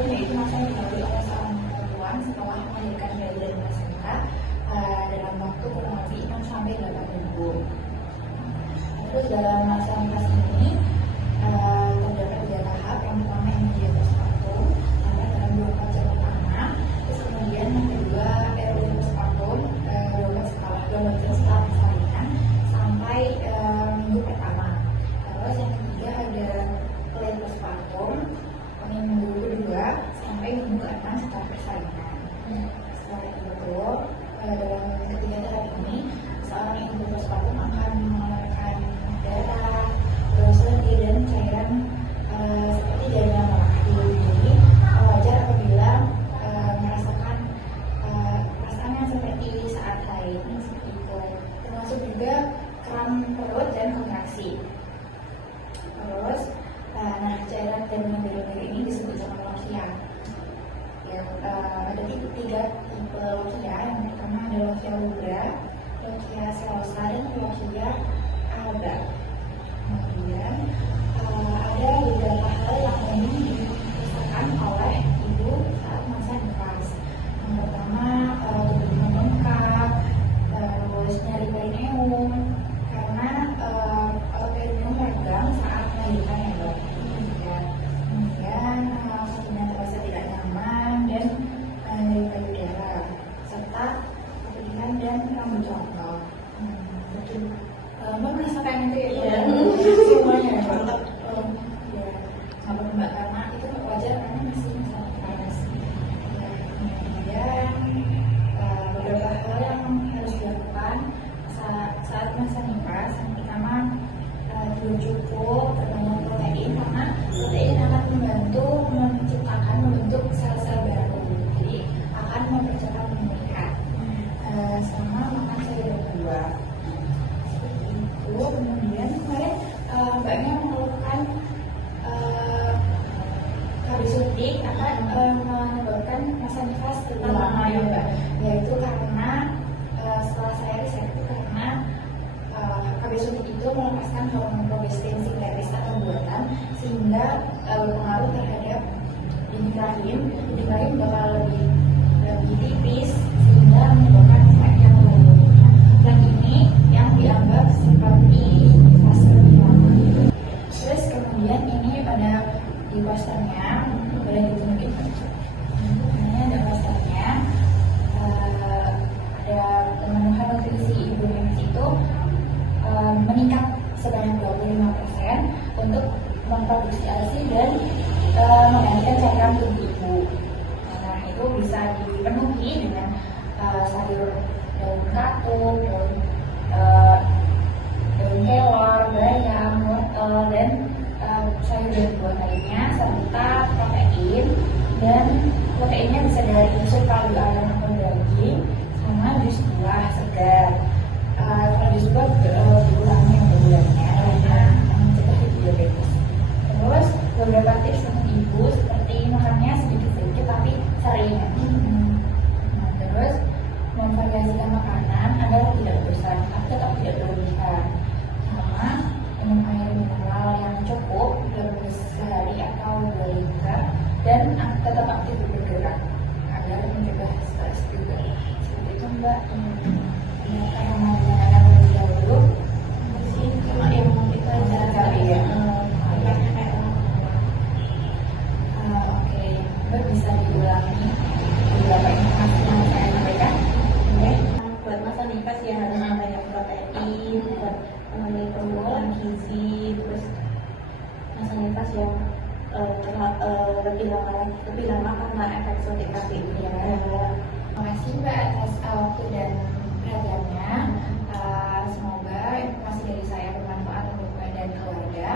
postpartum, yaitu masa yang dilalui oleh seorang perempuan setelah melahirkan bayi dan placenta dalam waktu kurang lebih 6 sampai 8 minggu. Terus dalam masa nifas ini terdapat 3 tahap. Yang pertama immediate postpartum, dalam 24 jam pertama. Terus kemudian yang kedua early postpartum, 24 jam setelah persalinan sampai minggu pertama. Terus yang ketiga ada late postpartum, minggu kedua sampai minggu ke-6 setelah persalinan. Setelah itu dalam ketiga tahap ini seorang ibu postpartum akan mengeluarkan darah, terus lendir dan cairan seperti dari yang melekat. Jadi wajar apabila merasakan perasaan yang seperti saat haid seperti itu, termasuk juga kram perut dan kontraksi. Terus cairan dan lendir ini disebut dengan lokia. Ada 3 tipe lokia. Yang pertama ada lokia rubra, lokia selosa, dan lokia alba. Kemudian ada beberapa hal yang memang dirasakan oleh ibu saat masa nifas. Yang pertama tubuh membengkak, terus nyeri perineum karena perineum meregang saat melahirkan ya dok. Kemudian kakinya terasa tidak nyaman dan nyeri payudara serta kepedihan dan rambut congkak. Mungkin Mbak merasakan itu ya? Semuanya ya? Mantap. Nggak apa Mbak, karena itu wajar karena masih masa nifas. Kemudian beberapa hal yang harus dilakukan saat masa nifas. Yang pertama tidur cukup, terbanyak protein, karena protein akan membentuk sel-sel baru, jadi akan mempercepat pemulihan. Sama makan sayur dan buah seperti itu. Kemudian kemarin mbaknya mengeluhkan KB suntik akan menyebabkan masa nifas lebih lama ya mbak, yaitu karena setelah saya riset itu karena KB suntik itu melepaskan hormon progestin sintetis atau buatan sehingga berpengaruh terhadap dinding rahim bakal lebih tipis sehingga menyebabkan efek yang lebih. Dan ini yang dianggap seperti fase lebih lama. Terus kemudian ini pada di posternya boleh ditunjukin. Ini ada posternya, ada pemenuhan nutrisi ibu hamil itu meningkat sebanyak 25% untuk memproduksi ASI dan menggantikan cairan tubuh ibu. Nah itu bisa dipenuhi dengan sayur daun katuk, daun kelor, bayam, wortel, dan sayur dan buah lainnya, serta protein. Dan proteinnya bisa dari susu, kaldu, ayam, atau daging, sama jus buah segar. Kalau jus buah berulangi yang bulannya karena mencegah diabetes. Terus beberapa tips untuk ibu seperti makannya sedikit-sedikit tapi sering. Terus memvariasikan makanan agar tidak bosan tapi tetap tidak berlebihan. Sama minum air mineral yang cukup berbeda sehari atau 2 liter dan tetap aktif bergerak agar mencegah stres juga. Seperti itu mbak. Karena menggunakan terlebih dahulu sih cuma yang itu aja kali ya. Oke, mbak bisa diulangi beberapa informasi yang saya sampaikan. Buat masa nifas ya harus banyak protein, buat memenuhi kebutuhan gizi. Terus masa nifas yang lebih lama karena efek suntik KB ya. Terima kasih mbak atas waktu dan perhatiannya. Semoga informasi dari saya bermanfaat untuk mbak dan keluarga.